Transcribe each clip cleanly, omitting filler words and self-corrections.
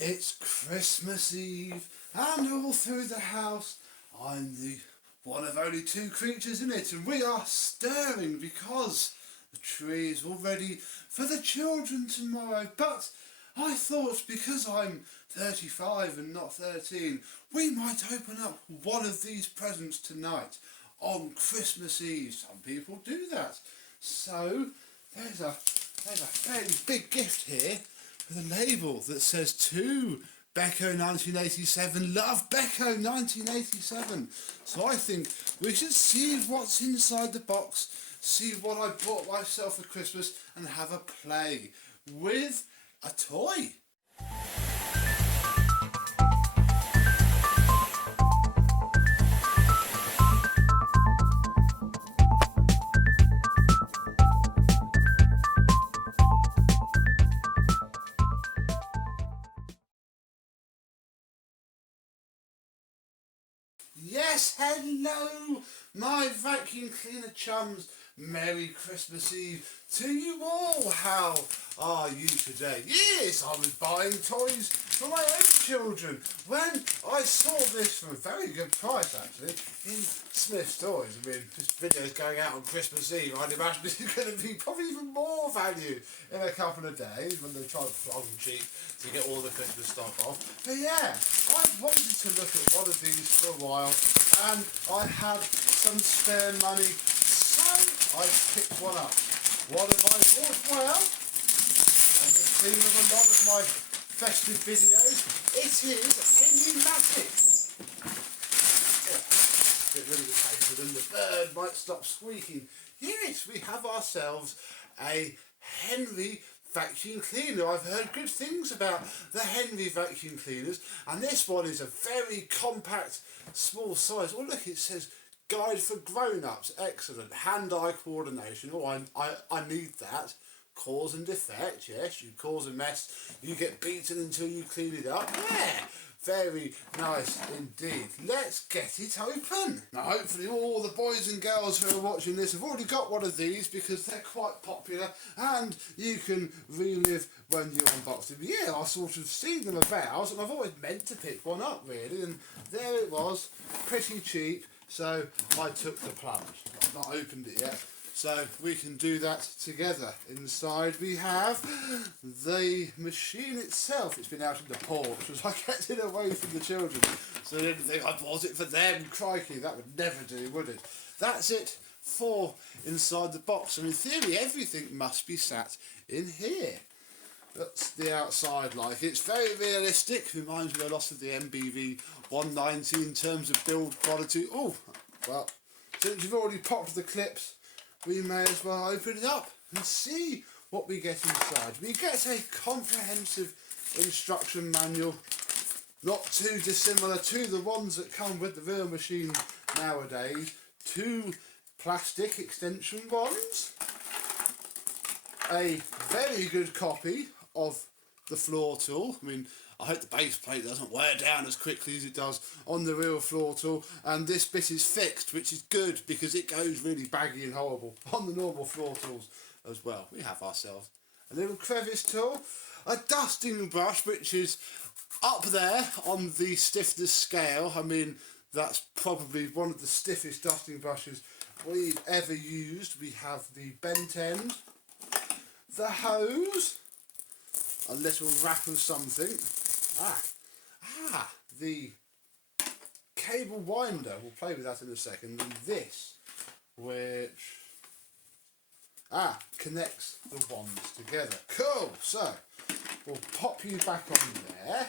It's Christmas Eve, and all through the house I'm the one of only two creatures in it, and we are stirring because the tree is all ready for the children tomorrow. But I thought, because I'm 35 and not 13, we might open up one of these presents tonight on Christmas Eve. Some people do that. So there's a fairly big gift here with a label that says to Becco 1987, love Becco 1987. So I think we should see what's inside the box, see what I bought myself for Christmas, and have a play with a toy. Yes, hello, my vacuum cleaner chums. Merry Christmas Eve to you all. How are you today? Yes, I was buying toys for my own children when I saw this for a very good price, actually, in Smith's Toys. I mean, this video's going out on Christmas Eve. I'd imagine this is going to be probably even more value in a couple of days when they try to flog them cheap to get all the Christmas stock off. But yeah, I wanted to look at one of these for a while, and I had some spare money, so I picked one up. What have I bought? Well, on the theme of a lot of my festive videos, it is a pneumatic. Get rid of the paper, then the bird might stop squeaking. Yes, we have ourselves a Henry vacuum cleaner. I've heard good things about the Henry vacuum cleaners, and this one is a very compact, small size. Oh look, it says guide for grown-ups. Excellent. Hand-eye coordination. Oh, I need that. Cause and effect. Yes, you cause a mess, you get beaten until you clean it up. Yeah, very nice indeed. Let's get it open. Now hopefully all the boys and girls who are watching this have already got one of these, because they're quite popular and you can relive when you unbox them. Yeah, I sort of seen them about, and I've always meant to pick one up really, and there it was, pretty cheap. So I took the plunge. I've not opened it yet, so we can do that together. Inside we have the machine itself. It's been out in the porch as I kept it away from the children, so they didn't think I bought it for them. Crikey, that would never do, would it? That's it for inside the box, and in theory everything must be sat in here. That's the outside like. It's very realistic, reminds me a lot of the MBV 190 in terms of build quality. Oh, well, since you've already popped the clips, we may as well open it up and see what we get inside. We get a comprehensive instruction manual, not too dissimilar to the ones that come with the real machine nowadays. Two plastic extension ones, a very good copy of the floor tool. I mean, I hope the base plate doesn't wear down as quickly as it does on the real floor tool, and this bit is fixed, which is good because it goes really baggy and horrible on the normal floor tools as well. We have ourselves a little crevice tool, a dusting brush which is up there on the stiffness scale. I mean, that's probably one of the stiffest dusting brushes we've ever used. We have the bent end, the hose, a little wrap of something. The cable winder. We'll play with that in a second. And this, which connects the wands together. Cool. So we'll pop you back on there.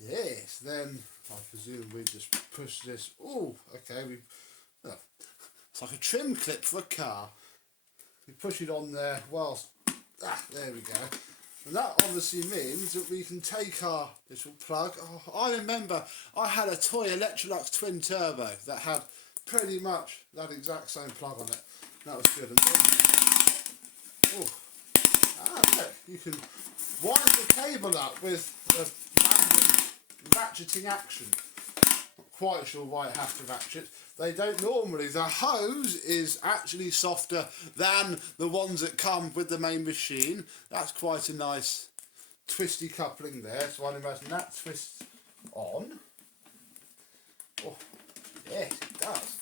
Yes. Then I presume we just push this. Oh, okay. It's like a trim clip for a car. We push it on there whilst. There we go. And that obviously means that we can take our little plug. Oh, I remember I had a toy Electrolux twin turbo that had pretty much that exact same plug on it. That was good. And then, look, you can wind the cable up with a random ratcheting action. Not quite sure why it has to ratchet. They don't normally. The hose is actually softer than the ones that come with the main machine. That's quite a nice twisty coupling there, so I'd imagine that twists on. Oh, yes, it does.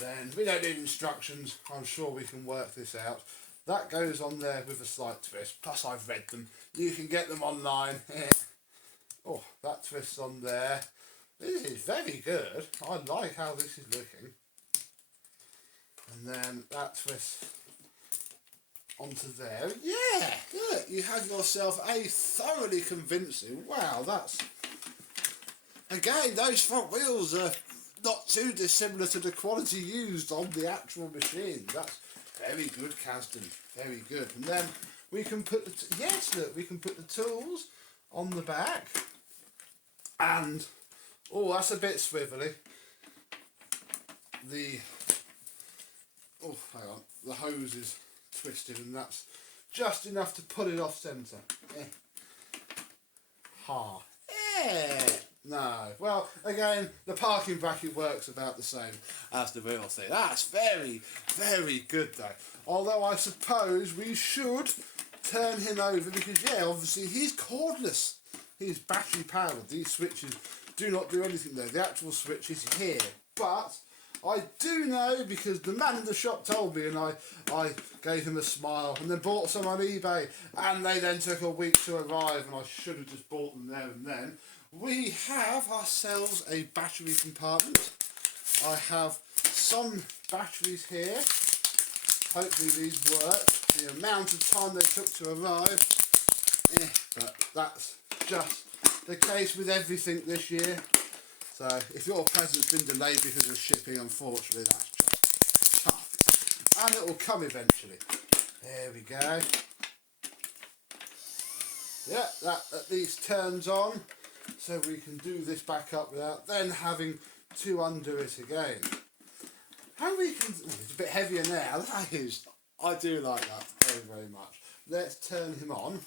Then we don't need instructions, I'm sure we can work this out. That goes on there with a slight twist, plus I've read them. You can get them online. Oh, that twists on there. This is very good. I like how this is looking. And then that twists onto there. Yeah, look, you have yourself a thoroughly convincing. Wow, that's... Again, those front wheels are not too dissimilar to the quality used on the actual machine. That's very good, Casdon. Very good. And then we can put the... Yes, look, we can put the tools on the back. And... Oh, that's a bit swivelly. Oh, hang on. The hose is twisted and that's just enough to pull it off centre. Ha. No. Well, again, the parking bracket works about the same as the real thing. That's very, very good though. Although I suppose we should turn him over because, yeah, obviously he's cordless. He's battery powered. These switches do not do anything though. The actual switch is here. But I do know because the man in the shop told me, and I gave him a smile and then bought some on eBay, and they then took a week to arrive, and I should have just bought them there and then. We have ourselves a battery compartment. I have some batteries here. Hopefully these work. The amount of time they took to arrive, but that's just the case with everything this year. So if your present's been delayed because of shipping, unfortunately that's just tough. And it will come eventually. There we go. Yeah, that at least turns on. So we can do this back up without then having to undo it again. How we can... It's a bit heavier now. That is... I do like that very, very much. Let's turn him on.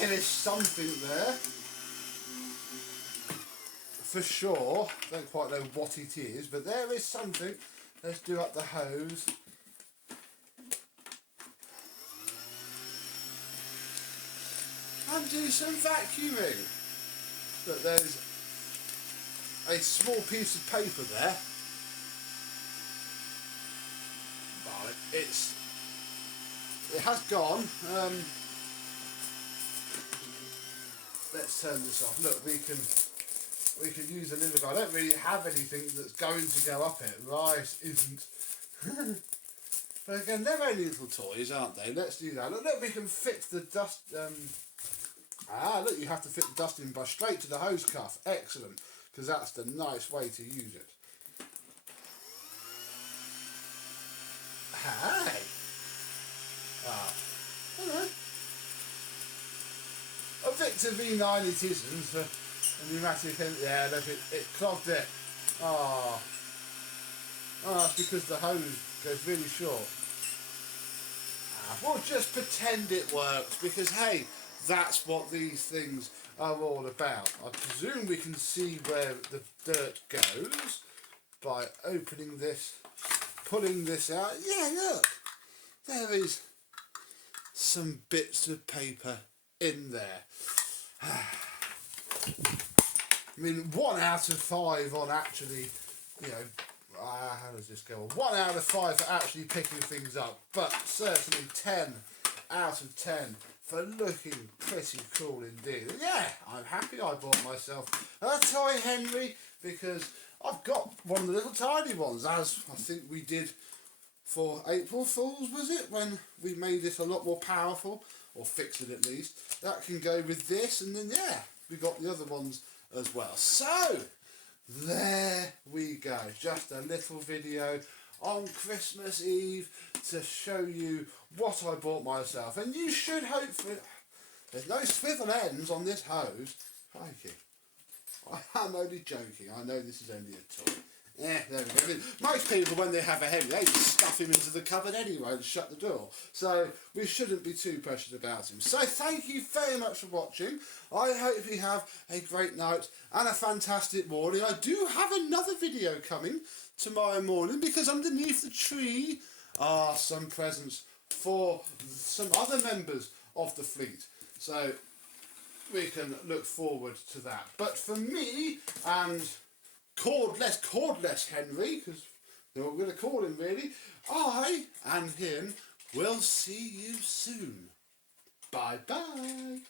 There is something there. For sure. Don't quite know what it is, but there is something. Let's do up the hose. And do some vacuuming. Look, there's a small piece of paper there. Well, it has gone. Let's turn this off. Look, we can use a little. I don't really have anything that's going to go up it. Rice isn't. But again, they're only little toys, aren't they? Let's do that. Look, we can fit the dust. Look, you have to fit the dusting brush straight to the hose cuff. Excellent, because that's the nice way to use it. Hey. Hello. A Victor V9 it isn't. A pneumatic, yeah, look, it clogged it. Oh, that's because the hose goes really short. We'll just pretend it works because, hey, that's what these things are all about. I presume we can see where the dirt goes by opening this, pulling this out. Yeah, look, there is some bits of paper in there. I mean, 1 out of 5 on actually, you know, how does this go? 1 out of 5 for actually picking things up, but certainly 10 out of 10 for looking pretty cool indeed. And yeah, I'm happy I bought myself a toy Henry because I've got one of the little tiny ones, as I think we did for April Fools, was it? When we made it a lot more powerful, or fixed it at least. That can go with this, and then yeah, we got the other ones as well. So, there we go. Just a little video on Christmas Eve to show you what I bought myself. And you should hopefully... There's no swivel ends on this hose. Crikey. I'm only joking. I know this is only a toy. Yeah, there we go. I mean, most people, when they have a Henry, they just stuff him into the cupboard anyway and shut the door. So we shouldn't be too precious about him. So thank you very much for watching. I hope you have a great night and a fantastic morning. I do have another video coming tomorrow morning because underneath the tree are some presents for some other members of the fleet. So we can look forward to that. But for me and cordless Henry, because they're all going to call him really, I and him will see you soon. Bye bye.